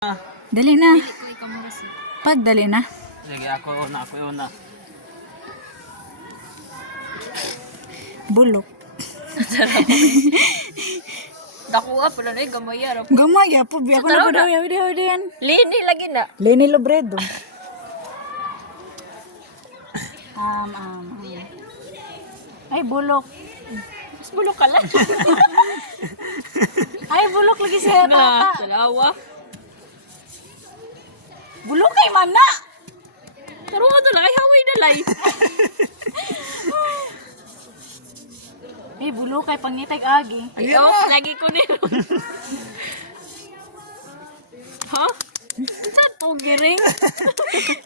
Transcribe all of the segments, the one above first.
Dali na. Pag dali na. Sige, ako una. Bulok. Dakuha pala na yung gamay araw. Gamay po. Biya ko na po daw. Yan. Lini lagi na. Lenny Lobredo. Ay, bulok. Mas bulok ka lang. Ay, bulok lagi siya tata. Salawa. Bulok kay mana. Taro nga to lang. Ay, haway na lay. Eh, bulok kay pangitag agi. Ayaw, lagi ko nilo. Ha? Saan po, giring?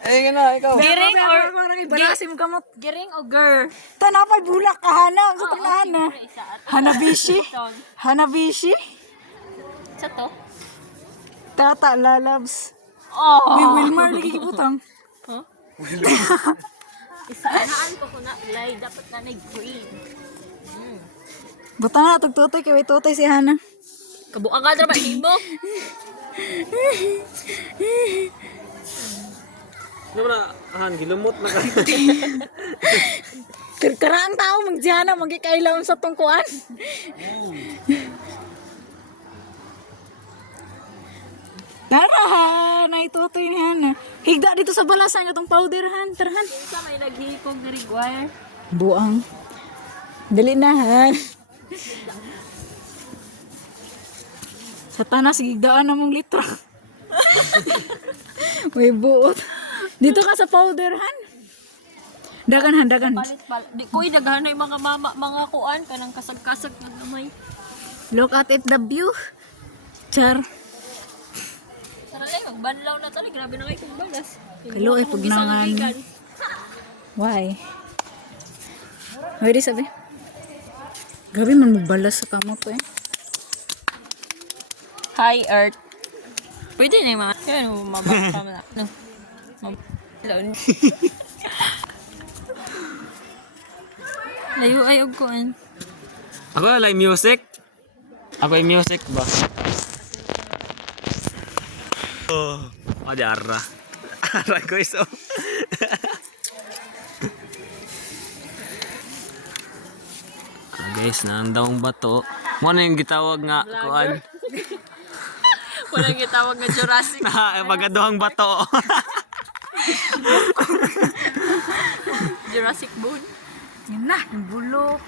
Ay, na, ikaw. Giring or... Balasin mo kamot. Giring o girl? Tanapay bulak ka, Hana. Ang sa Hana. Hanabishi. Hanabishi. Sa to? Tata, lalabs. Oh! May Wilmar, lagi kibutang. Huh? Isaanaan ko na lay. Dapat na green. Butang na, tugtutoy. Kaya may tutoy si Hana. Kabuka ka na ba? Himo? Ano na, gilumot na ka. Karaang tao, mag-Hana, magkikailawan sa tungkuan. Tara, naitutoy ni Hana. Higda dito sa balasan itong powder, Han. Tarahan. Sa may naghihipog na require. Buang. Dali na, Han. Sa tanas, gigdaan na mong litro. May buot. Dito ka sa powder, Han. Dagan, Han, dagan. Palit. Di ko daghan yung mga mama, mga kuan. Kanang kasag-kasag na namay. Look at it, the view. Char. Tara lang, magbanlaw na tali. Grabe na kayo kung balas. Kalo ay pugnangan. Why? Pwede sabi. Grabe man magbalas sa kamot ko eh. Hi, Earth. Pwede na yung mga... Yan, mabaka na. No. Layo ay og kuan. Ako like music. Ako yung music ba? Oh, ada arah. Arah ko iso. Guys, naandang bato. Mo na yung gitawag nga kuan. Walang gitawag nga Jurassic. Na magaduhang bato. Jurassic Moon. Yun na, bulok.